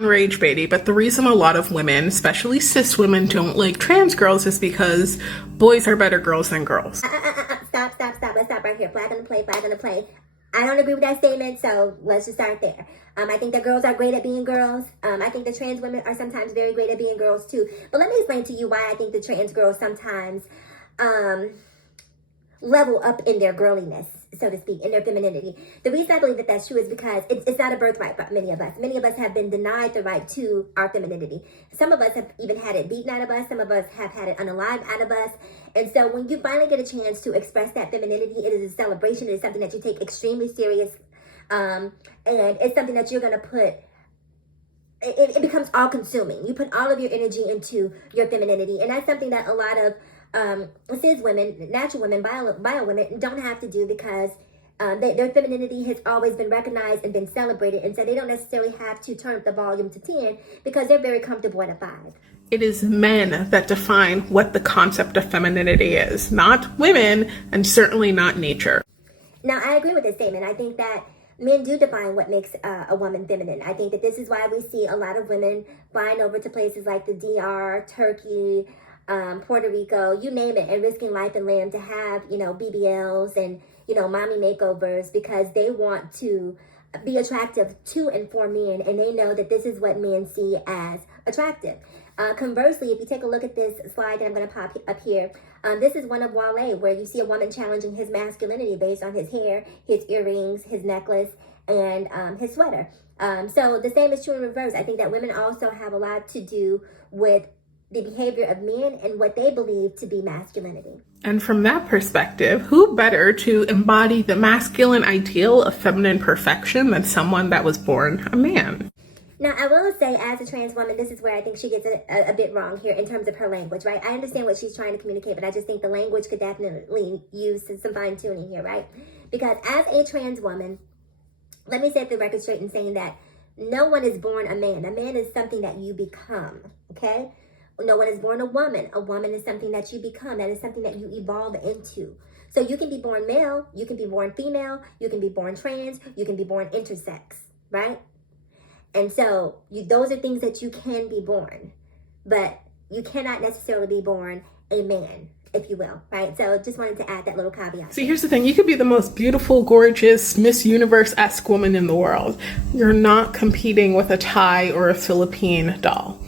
Rage baity, but the reason a lot of women, especially cis women, don't like trans girls is because boys are better girls than girls. Stop. Let's stop right here. Flag on the play, flag on the play. I don't agree with that statement, so let's just start there. I think that girls are great at being girls. I think the trans women are sometimes very great at being girls too. But let me explain to you why I think the trans girls sometimes level up in their girliness, so to speak, in their femininity. The reason I believe that that's true is because it's not a birthright for many of us. Many of us have been denied the right to our femininity. Some of us have even had it beaten out of us. Some of us have had it unalived out of us. And so when you finally get a chance to express that femininity, it is a celebration. It is something that you take extremely serious. And it's something that you're going to put, it becomes all consuming. You put all of your energy into your femininity. And that's something that a lot of cis women, natural women, bio women don't have to do because their femininity has always been recognized and been celebrated, and so they don't necessarily have to turn up the volume to 10 because they're very comfortable at a 5. It is men that define what the concept of femininity is, not women, and certainly not nature. Now, I agree with this statement. I think that men do define what makes a woman feminine. I think that this is why we see a lot of women flying over to places like the DR, Turkey, Puerto Rico, you name it, and risking life and limb to have, BBLs and, mommy makeovers because they want to be attractive to and for men, and they know that this is what men see as attractive. Conversely, if you take a look at this slide that I'm going to pop up here, this is one of Wale, where you see a woman challenging his masculinity based on his hair, his earrings, his necklace, and his sweater. So the same is true in reverse. I think that women also have a lot to do with the behavior of men and what they believe to be masculinity. And from that perspective, who better to embody the masculine ideal of feminine perfection than someone that was born a man? Now, I will say, as a trans woman, this is where I think she gets a bit wrong here in terms of her language, right? I understand what she's trying to communicate, but I just think the language could definitely use some fine-tuning here, right? Because as a trans woman, let me set the record straight in saying that no one is born a man. A man is something that you become, okay? No one is born a woman. A woman is something that you become. That is something that you evolve into. So you can be born male, you can be born female, you can be born trans, you can be born intersex, right? And so those are things that you can be born, but you cannot necessarily be born a man, if you will, right? So just wanted to add that little caveat. See, here's the thing. You could be the most beautiful, gorgeous, Miss Universe-esque woman in the world. You're not competing with a Thai or a Philippine doll.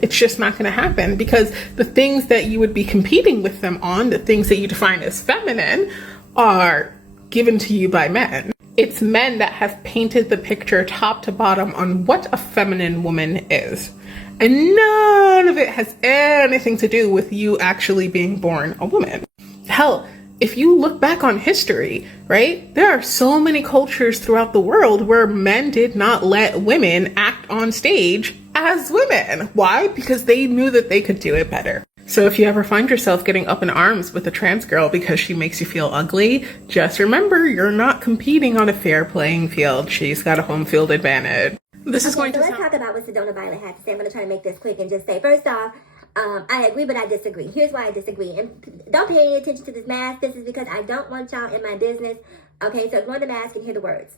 It's just not going to happen because the things that you would be competing with them on, the things that you define as feminine, are given to you by men. It's men that have painted the picture top to bottom on what a feminine woman is. And none of it has anything to do with you actually being born a woman. Hell, if you look back on history, right, there are so many cultures throughout the world where men did not let women act on stage as women. Why? Because they knew that they could do it better. So if you ever find yourself getting up in arms with a trans girl because she makes you feel ugly, just remember you're not competing on a fair playing field. She's got a home field advantage. This is going to let's talk about what Sedona Violet had to say. I'm going to try to make this quick and just say, first off, I agree, but I disagree. Here's why I disagree. And don't pay any attention to this mask. This is because I don't want y'all in my business. Okay, so ignore the mask and hear the words.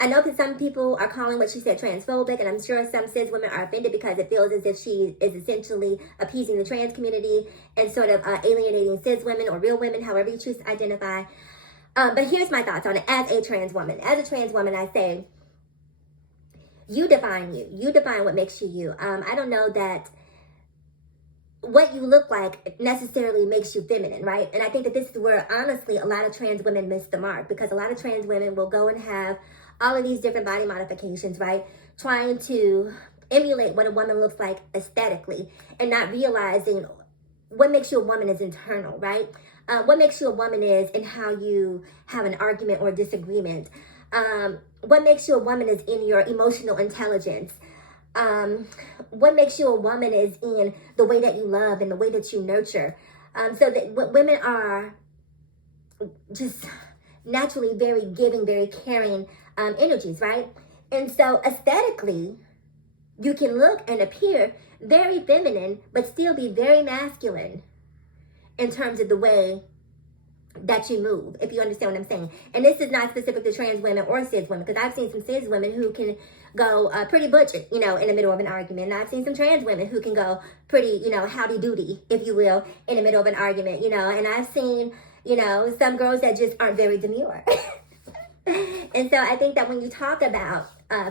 I know that some people are calling what she said transphobic, and I'm sure some cis women are offended because it feels as if she is essentially appeasing the trans community and sort of alienating cis women or real women, however you choose to identify. But here's my thoughts on it as a trans woman. As a trans woman, I say, you define you. You define what makes you you. I don't know that what you look like necessarily makes you feminine, right? And I think that this is where, honestly, a lot of trans women miss the mark because a lot of trans women will go and have all of these different body modifications, right? Trying to emulate what a woman looks like aesthetically and not realizing what makes you a woman is internal, right? What makes you a woman is in how you have an argument or disagreement. What makes you a woman is in your emotional intelligence. What makes you a woman is in the way that you love and the way that you nurture. So that women are just naturally very giving, very caring energies, right? And so aesthetically, you can look and appear very feminine, but still be very masculine in terms of the way that you move, if you understand what I'm saying. And this is not specific to trans women or cis women, because I've seen some cis women who can go pretty butcher, in the middle of an argument. And I've seen some trans women who can go pretty, howdy doody, if you will, in the middle of an argument, and I've seen, some girls that just aren't very demure. And so I think that when you talk about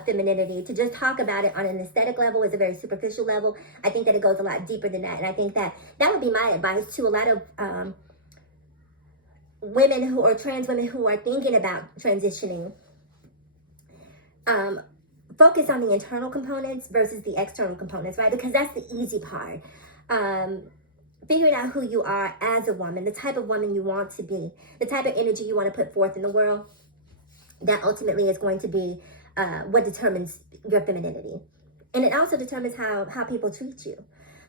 femininity, to just talk about it on an aesthetic level is a very superficial level. I think that it goes a lot deeper than that. And I think that would be my advice to a lot of women who are trans women who are thinking about transitioning. Focus on the internal components versus the external components, right? Because that's the easy part. Figuring out who you are as a woman, the type of woman you want to be, the type of energy you want to put forth in the world, that ultimately is going to be what determines your femininity. And it also determines how people treat you.